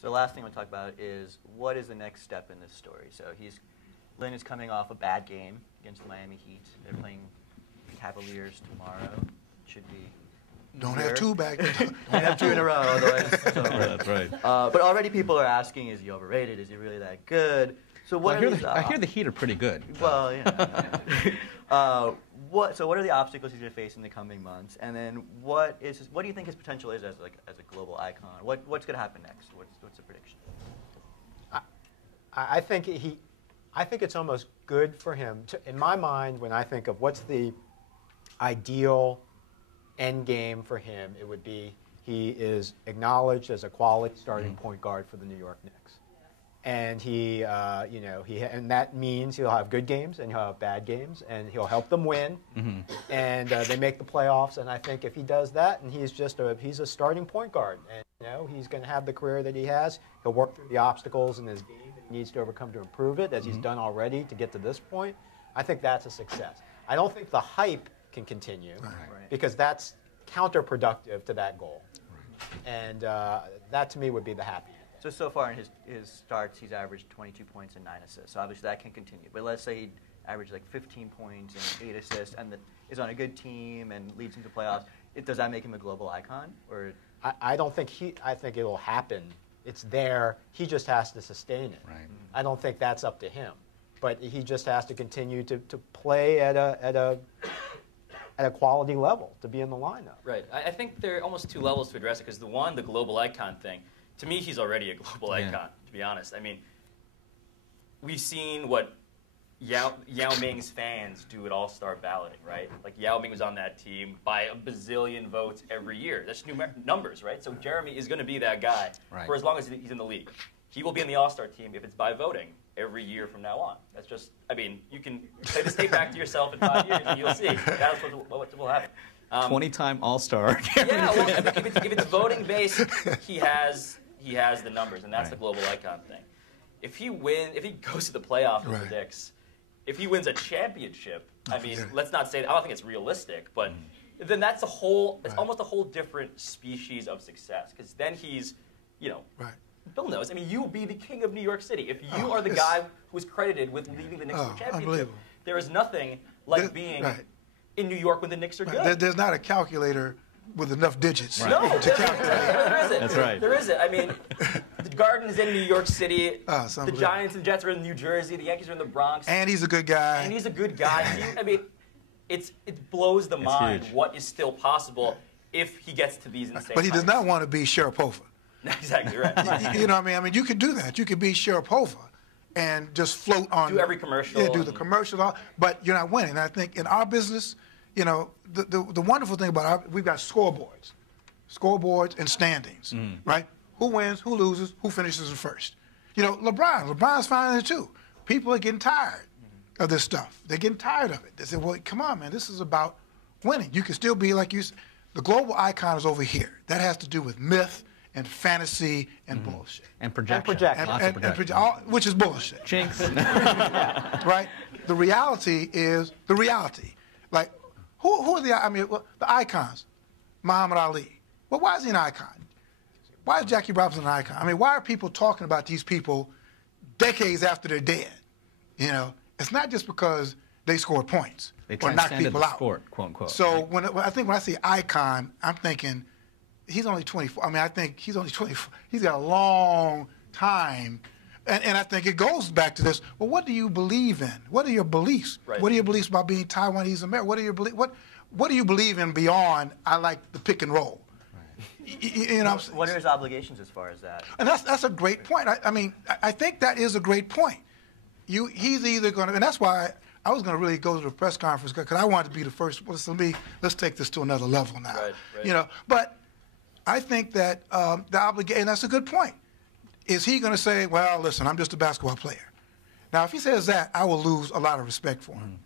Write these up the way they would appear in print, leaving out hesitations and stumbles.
So the last thing we'll talk about is what is the next step in this story. So Lin is coming off a bad game against the Miami Heat. They're playing Cavaliers tomorrow. Should be. Don't have two back. Don't have two in a row, otherwise it's over. That's right. But already people are asking, is he overrated? Is he really that good? So what I hear the Heat are pretty good. Well, yeah. So what are the obstacles he's going to face in the coming months? And then what do you think his potential is as a global icon? What's going to happen next? What's the prediction? I think it's almost good for him. In my mind, when I think of what's the ideal end game for him, it would be he is acknowledged as a quality starting point guard for the New York Knicks. And and that means he'll have good games and he'll have bad games, and he'll help them win. And they make the playoffs. And I think if he does that, and he's a starting point guard, and he's going to have the career that he has. He'll work through the obstacles in his game that he needs to overcome to improve it, as he's done already to get to this point. I think that's a success. I don't think the hype can continue because that's counterproductive to that goal. And that to me would be the happy. So far in his starts, he's averaged 22 points and 9 assists. So obviously that can continue. But let's say he averaged like 15 points and 8 assists, and is on a good team and leads into playoffs. Does that make him a global icon? Or I don't think I think it'll happen. It's there. He just has to sustain it. Right. I don't think that's up to him. But he just has to continue to play at a quality level to be in the lineup. Right. I think there are almost two levels to address it, because the global icon thing. To me, he's already a global icon, to be honest. I mean, we've seen what Yao Ming's fans do at All-Star balloting, right? Like, Yao Ming was on that team by a bazillion votes every year. That's numbers, right? So Jeremy is going to be that guy for as long as he's in the league. He will be in the All-Star team if it's by voting every year from now on. That's just, I mean, you can play this tape back to yourself in 5 years and you'll see. That's what will happen. 20-time All-Star. Yeah, well, if it's voting based, he has the numbers, and that's the global icon thing. If he goes to the playoff with the Knicks, if he wins a championship, I mean, let's not say, I don't think it's realistic, but then that's it's almost a whole different species of success, because then he's, Bill knows. I mean, you'll be the king of New York City. If you are the guy who's credited with leading the Knicks to the championship, there is nothing like being in New York when the Knicks are good. There's not a calculator with enough digits to calculate. There isn't. That's right. There isn't. I mean, the Garden is in New York City. The Giants and Jets are in New Jersey. The Yankees are in the Bronx. And he's a good guy. I mean, it blows the mind what is still possible if he gets to these insane But he does heights. not want to be Sharapova. Exactly right. You know what I mean? I mean, you could do that. You could be Sharapova and just float on. Do every commercial. Yeah, do the commercial. But you're not winning. And I think in our business, the wonderful thing about we've got scoreboards and standings, right? Who wins, who loses, who finishes in first. LeBron's finding it too. People are getting tired of this stuff. They're getting tired of it. They say, well, come on, man, this is about winning. You can still be, like you said, the global icon is over here. That has to do with myth and fantasy and bullshit. And projection. Which is bullshit. Jinx. Right? The reality is the reality. Like, who are the icons? Muhammad Ali. Well, why is he an icon? Why is Jackie Robinson an icon? I mean, why are people talking about these people decades after they're dead? It's not just because they scored points or knocked people out. Sport, quote unquote. So when I say icon, I'm thinking he's only 24. I mean, I think he's only 24. He's got a long time. And I think it goes back to this. Well, what do you believe in? What are your beliefs? Right. What are your beliefs about being Taiwanese American? What do you believe in beyond I like the pick and roll? Right. What are his obligations as far as that? And that's a great point. I think that is a great point. He's either going to, and that's why I was going to really go to the press conference because I wanted to be the first. Let's take this to another level now. Right. But I think that the obligation, and that's a good point. Is he going to say, well, listen, I'm just a basketball player? Now, if he says that, I will lose a lot of respect for him.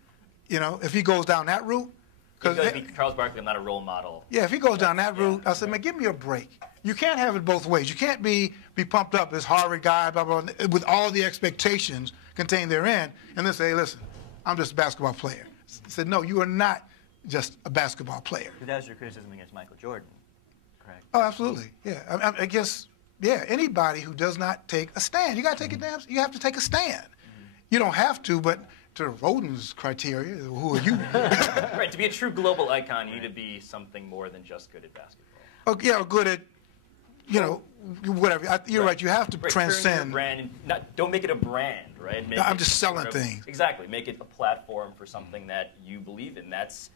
If he goes down that route. Charles Barkley, I'm not a role model. Yeah, if he goes down that route, I said, man, give me a break. You can't have it both ways. You can't be pumped up as Harvard guy, blah, blah, blah, with all the expectations contained therein, and then say, hey, listen, I'm just a basketball player. I said, no, you are not just a basketball player. That was your criticism against Michael Jordan, correct? Oh, absolutely, yeah. I guess Yeah, anybody who does not take a stand. You got to take you have to take a stand. You don't have to, but to Rhoden's criteria, who are you? Right, to be a true global icon, you need to be something more than just good at basketball. Okay, yeah, good at, whatever. You're right. You have to transcend. Turn your brand and don't make it a brand, right? Make I'm just selling things. Exactly. Make it a platform for something that you believe in. That is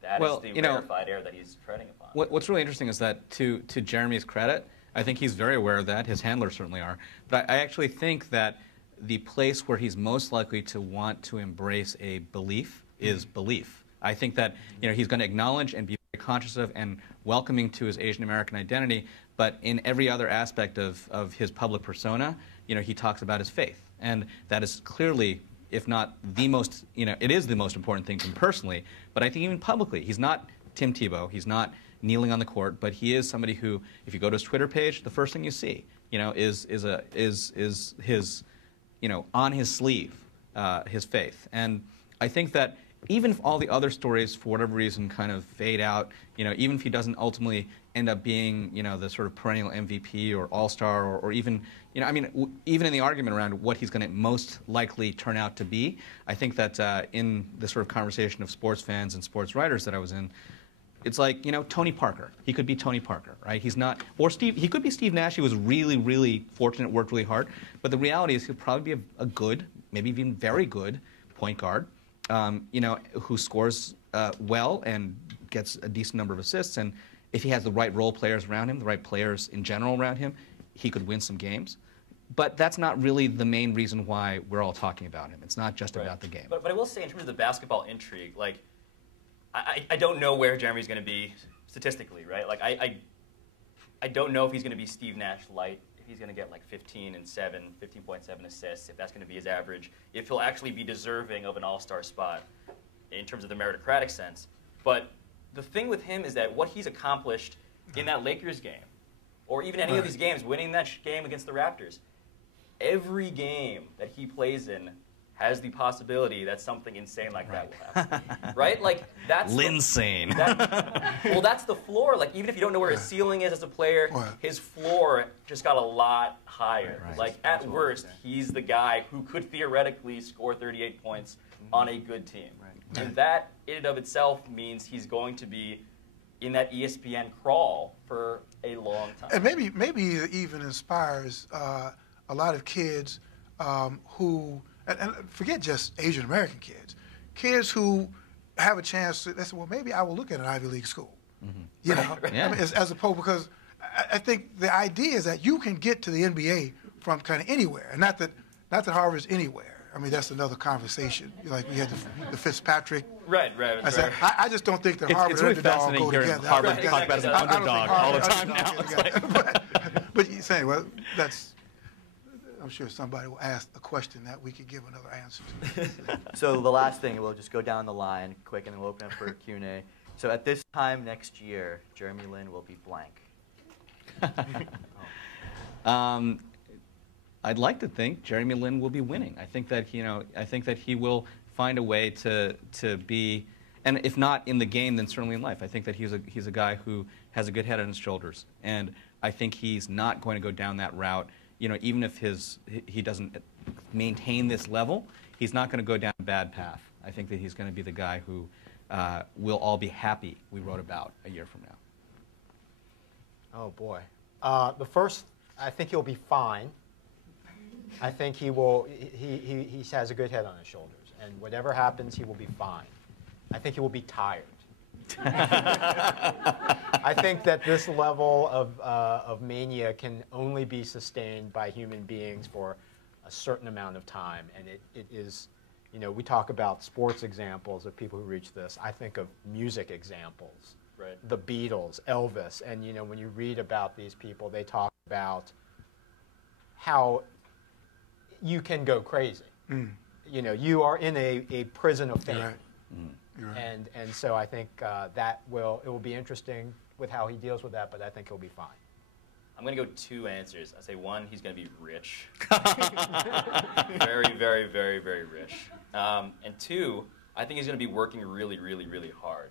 the rarefied air that he's treading upon. What's really interesting is that to Jeremy's credit, I think he's very aware of that. His handlers certainly are. But I actually think that the place where he's most likely to want to embrace a belief is belief. I think that he's going to acknowledge and be very conscious of and welcoming to his Asian American identity, but in every other aspect of his public persona, he talks about his faith. And that is clearly, if not the most, it is the most important thing to him personally, but I think even publicly. He's not Tim Tebow. He's not kneeling on the court, but he is somebody who, if you go to his Twitter page, the first thing you see, is his, on his sleeve, his faith. And I think that even if all the other stories, for whatever reason, kind of fade out, even if he doesn't ultimately end up being, the sort of perennial MVP or all-star or even, even in the argument around what he's going to most likely turn out to be, I think that in the sort of conversation of sports fans and sports writers that I was in, it's like, Tony Parker. He could be Tony Parker, right? He's not, or Steve, he could be Steve Nash. He was really, really fortunate, worked really hard. But the reality is he'll probably be a good, maybe even very good point guard, who scores well and gets a decent number of assists. And if he has the right role players around him, the right players in general around him, he could win some games. But that's not really the main reason why we're all talking about him. It's not just about the game. But I will say, in terms of the basketball intrigue, like, I don't know where Jeremy's going to be statistically, right? Like, I don't know if he's going to be Steve Nash light, if he's going to get like 15.7 assists, if that's going to be his average, if he'll actually be deserving of an all-star spot in terms of the meritocratic sense. But the thing with him is that what he's accomplished in that Lakers game, or even any of these games, winning that game against the Raptors, every game that he plays in has the possibility that something insane like that will happen, right? Like that's Linsane. That's the floor. Like even if you don't know where his ceiling is as a player, his floor just got a lot higher. Right. Like at worst, he's the guy who could theoretically score 38 points on a good team, and that in and of itself means he's going to be in that ESPN crawl for a long time. And maybe it even inspires a lot of kids who. And forget just Asian American kids who have a chance to, they say, well, maybe I will look at an Ivy League school, Yeah. I mean, as opposed, because I think the idea is that you can get to the NBA from kind of anywhere, and not that Harvard's anywhere. I mean, that's another conversation. Like we had the Fitzpatrick. Right. I just don't think that Harvard it's and really underdog go hearing together. Harvard talk about as an underdog all the time now. But you say, well, that's. I'm sure somebody will ask the question that we could give another answer to. So the last thing, we'll just go down the line quick, and then we'll open up for a Q&A. So at this time next year, Jeremy Lin will be blank. I'd like to think Jeremy Lin will be winning. I think that he will find a way to be, and if not in the game, then certainly in life. I think that he's a guy who has a good head on his shoulders, and I think he's not going to go down that route. Even if he doesn't maintain this level, he's not going to go down a bad path. I think that he's going to be the guy who we'll all be happy we wrote about a year from now. Oh, boy. The first, I think he'll be fine. I think he will. He has a good head on his shoulders, and whatever happens, he will be fine. I think he will be tired. I think that this level of mania can only be sustained by human beings for a certain amount of time, and it is, we talk about sports examples of people who reach this. I think of music examples, right? The Beatles, Elvis, and when you read about these people, they talk about how you can go crazy. You are in a prison of fame. Right. Right. And so I think it will be interesting with how he deals with that, but I think he'll be fine. I'm going to go two answers. I say one, he's going to be rich. Very, very, very, very rich. And two, I think he's going to be working really, really, really hard.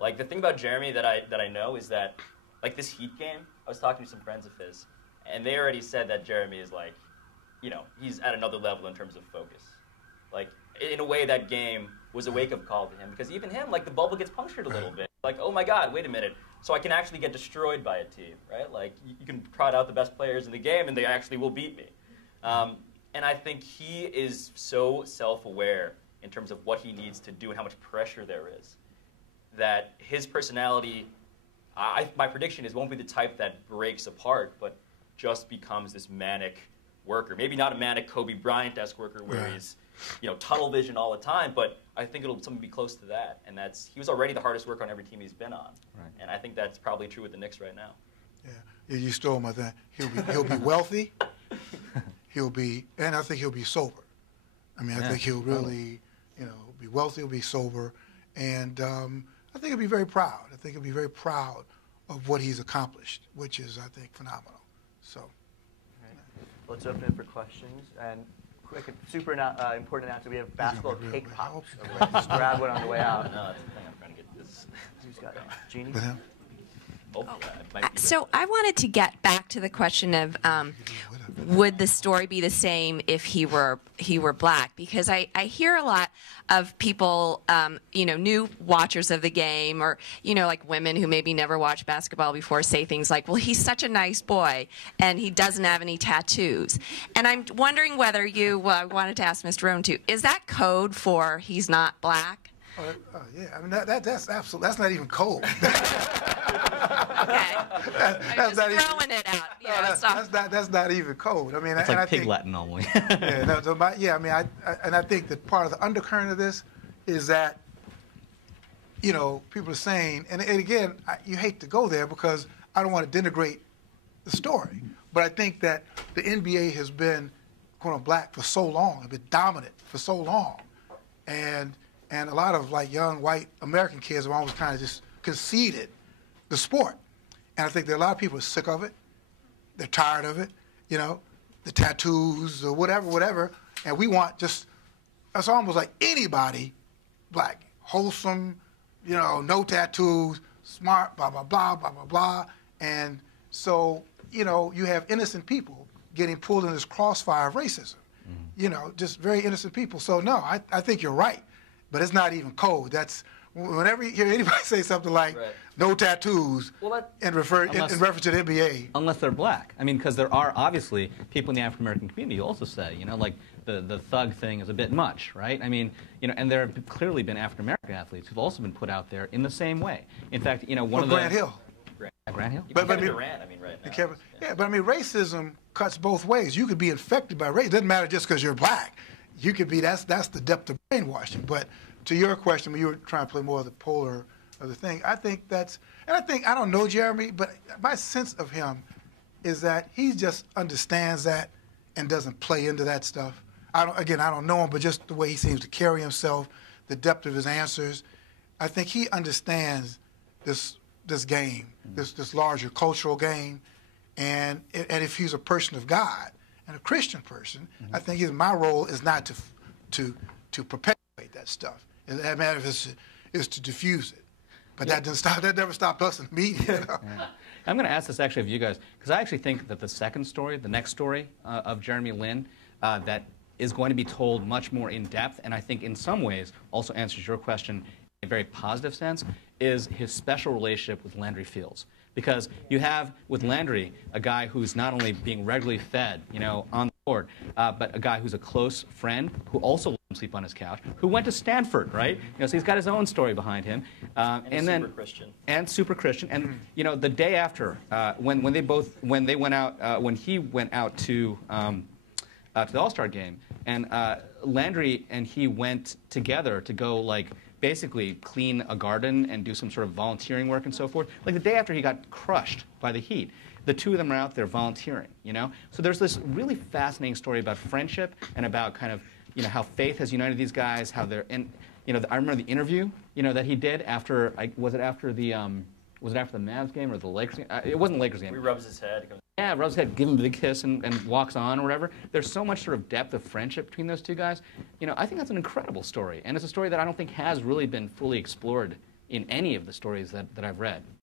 Like the thing about Jeremy that I know is that, like this Heat game, I was talking to some friends of his, And they already said that Jeremy is like, you know, he's at another level in terms of focus. Like, in a way, that game was a wake-up call to him, because even him, like, the bubble gets punctured a little bit. Like, oh my God, wait a minute. So I can actually get destroyed by a team, right? Like, you can trot out the best players in the game, and they actually will beat me. And I think he is so self-aware in terms of what he needs to do and how much pressure there is, that his personality, my prediction is, won't be the type that breaks apart, but just becomes this manic worker. Maybe not a manic Kobe Bryant-esque worker where he's, you know, tunnel vision all the time, but I think it'll something be close to that. And he was already the hardest worker on every team he's been on. Right. And I think that's probably true with the Knicks right now. Yeah, you stole my thing. He'll be wealthy. And I think he'll be sober. I mean, I think he'll really, you know, be wealthy, he'll be sober, and I think he'll be very proud. I think he'll be very proud of what he's accomplished, which is, I think, phenomenal. So, let's open it for questions. And quick, super important announcement: we have basketball cake pops. So just grab one on the way out. No, that's the thing. I'm trying to get this. Who's got it? Jeannie? So I wanted to get back to the question of would the story be the same if he were black? Because I hear a lot of people, you know, new watchers of the game, or, you know, like women who maybe never watched basketball before, say things like, well, he's such a nice boy and he doesn't have any tattoos. And I'm wondering whether I wanted to ask Mr. Rhoden too, is that code for he's not black? Yeah, I mean, that's absolutely, that's not even code. Okay. I'm just throwing it out. Yeah, that's not even code. I mean, it's like pig Latin only. I mean, I think that part of the undercurrent of this is that, you know, people are saying, and again, you hate to go there because I don't want to denigrate the story, but I think that the NBA has been, quote unquote, black for so long, been dominant for so long, and a lot of like young white American kids have almost kind of just conceded the sport. And I think that a lot of people are sick of it. They're tired of it, you know, the tattoos or whatever. And we want just, it's almost like anybody black, wholesome, you know, no tattoos, smart, blah, blah, blah, blah, blah, blah. And so, you know, you have innocent people getting pulled in this crossfire of racism. You know, just very innocent people. So, no, I think you're right. But it's not even code. That's, whenever you hear anybody say something like no tattoos in reference to the NBA. Unless they're black. I mean, because there are obviously people in the African-American community who also say, you know, like the thug thing is a bit much, right? I mean, you know, and there have clearly been African-American athletes who've also been put out there in the same way. In fact, you know, one of the... Grant Hill. Grant Hill? But Durant, I mean, right now. Yeah, but I mean, racism cuts both ways. You could be infected by race. It doesn't matter just because you're black. You could be, that's the depth of brainwashing. But to your question, when you were trying to play more of the polar of the thing, I think that's, and I don't know Jeremy, but my sense of him is that he just understands that and doesn't play into that stuff. I don't know him, but just the way he seems to carry himself, the depth of his answers, I think he understands this game, this larger cultural game, and if he's a person of God and a Christian person, I think my role is not to perpetuate that stuff. That matter is to diffuse it. But that never stopped us in the media. You know? I'm going to ask this actually of you guys, because I actually think that the second story, the next story of Jeremy Lin, that is going to be told much more in depth, and I think in some ways also answers your question in a very positive sense, is his special relationship with Landry Fields. Because you have with Landry a guy who's not only being regularly fed, you know, on the court, but a guy who's a close friend who also lets him sleep on his couch, who went to Stanford, right? You know, so he's got his own story behind him. And super Christian. And super Christian. And you know, the day after, when he went out to the All-Star game, and Landry and he went together to go like basically clean a garden and do some sort of volunteering work and so forth. Like the day after he got crushed by the heat, the two of them are out there volunteering, you know? So there's this really fascinating story about friendship and about kind of, you know, how faith has united these guys, how they're, and, you know, I remember the interview, you know, that he did after, was it after the Mavs game or the Lakers game? It wasn't the Lakers game. He rubs his head. Yeah, rubs his head, gives him a big kiss and walks on or whatever. There's so much sort of depth of friendship between those two guys. You know, I think that's an incredible story. And it's a story that I don't think has really been fully explored in any of the stories that I've read.